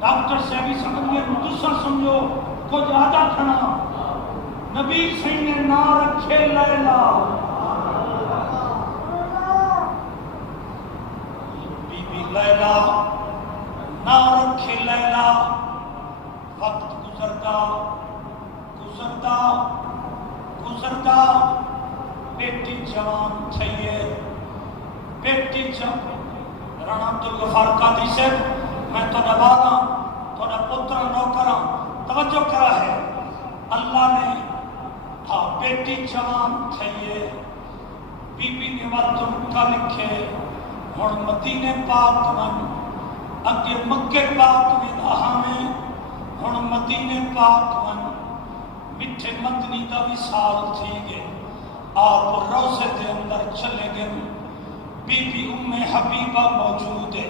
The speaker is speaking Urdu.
ڈاکٹر سے بھی سمجھ گئے دوسرا سمجھو کو زیادہ کھنا نبی صحیح نے نہ رکھے لیلا بی بی لیلا نہ رکھے لیلا وقت گزرتا بیٹی جوان تھئیے بیٹی جب رانا عبدالغفار قادری سے میں تو نبانا تو نہ پتر نوکرا توجہ کرا ہے اللہ نے بیٹی جوان تھئیے بی بی نے وقت کا لکھے اور مدینے پاک من اگے مکے پاک میں دہا میں اور مدینے پاک من مٹھے مدنی دا وصال تھی گئے آپ روزے دے اندر چلے گئے بی بی ام حبیبہ موجود ہے